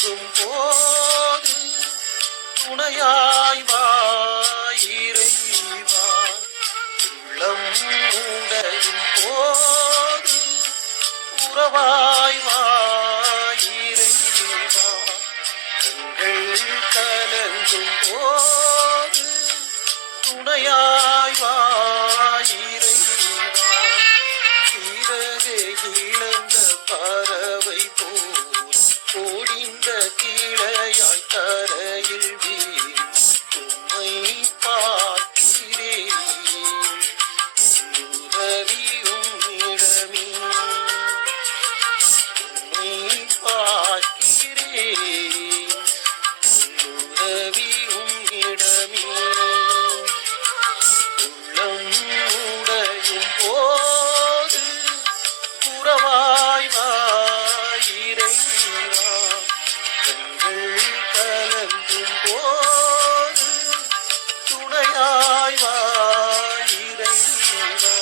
கலங்கும் போது துணையாய் வா இறைவா. உள்ளம் உடையும் போது உறவாய் வா இறைவா. கண்கள் கலங்கும் போது துணையாய் வா இறைவா. சிறகை இழந்த பறவை போல் ஓடிந்த கிளையாய் தரையில் வீழ் உம்மை பார்க்கிறேன். உதவியும் இடமே உம்மை பார்க்கிறேன். உதவியும் இடமே உள்ளம் உடையும் போது உறவாய் வா இறைவா. கண்கள் கலங்கும் போது துணையாய் வா இறைவா.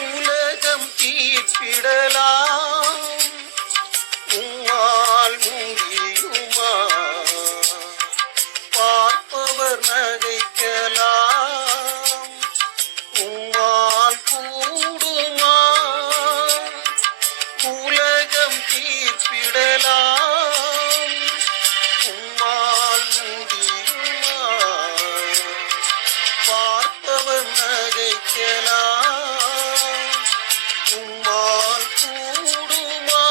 உலகம் தீர்ப்பிடலாம் உம்மால் முடியுமா? பார்ப்பவர் நகைக்கலாம் உம்மால் கூடுமா? உலகம் தீர்ப்பிடலாம் உம்மால் முடியுமா? பார்ப்பவர் நகைக்கலாம் உம்மால் கூடுமா?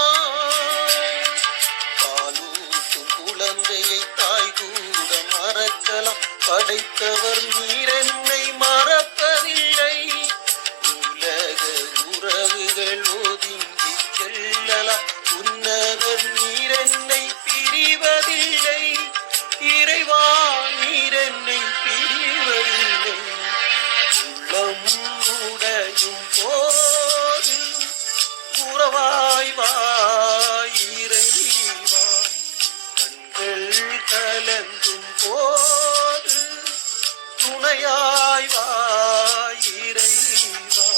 பாலூட்டும் குழந்தையை தாய் கூட மறக்கலாம், படைத்தவர் நீர் என்னை மறப்பதில்லை. உலக உறவுகள் ஒதுங்கி செல்லலாம், உன்னதர் நீர் என்னை பிரிவதில்லை. இறைவா நீர் என்னை பிரிவதில்லை. உள்ளம் உடையும் போது உறவாய் வா இறைவா. கண்கள் கலங்கும் போது துணையாய் வா இறைவா.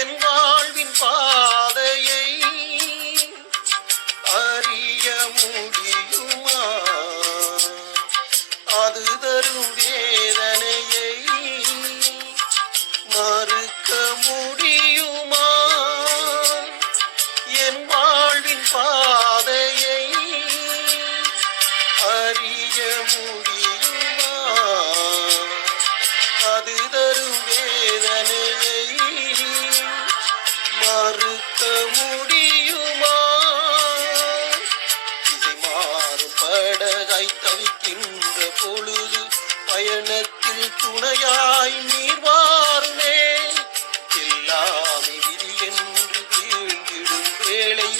என் வாழ்வின் பாதையை அறிய முடியுமா? அது தரும் வேதனையை மறுக்க முடியுமா? என் வாழ்வின் பாதையை அறிய முடியுமா? அது தரும் வேதனையை மறுக்க முடியுமா? திசை மாறும் படகாய் தவிக்கின்ற பொழுது பயணத்தில் துணையாய் நீர் வாருமே. எல்லாமே விதி என்று வீழ்ந்திடும் வேளை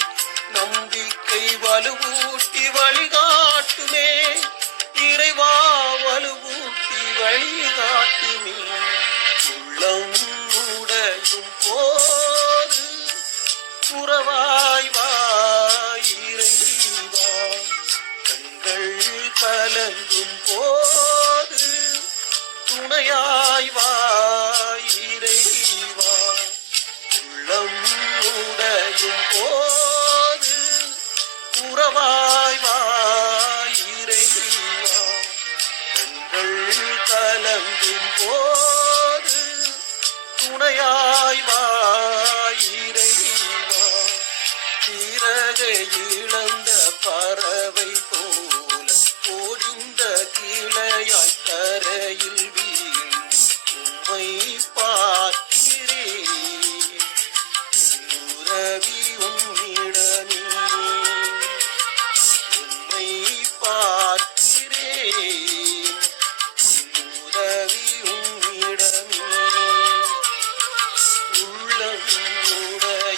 நம்பிக்கை வலுவூட்டி வழிகாட்டுமே. இறைவா வலுவூட்டி வழிகாட்டுமே. உள்ளம் உடையும் போது உறவாய் வா இறைவா. கண்கள் கலங்கும் போது துணையாய் வா இறைவா. உள்ளம் உடையும் போது உறவாய் வா இறைவா. கண்கள் கலங்கும் போது துணையாய் வா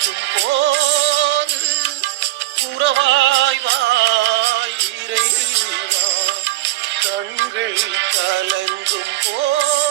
உடையும் போது உறவாய் வாய் இறைவா கண்கள் கலங்கும் போது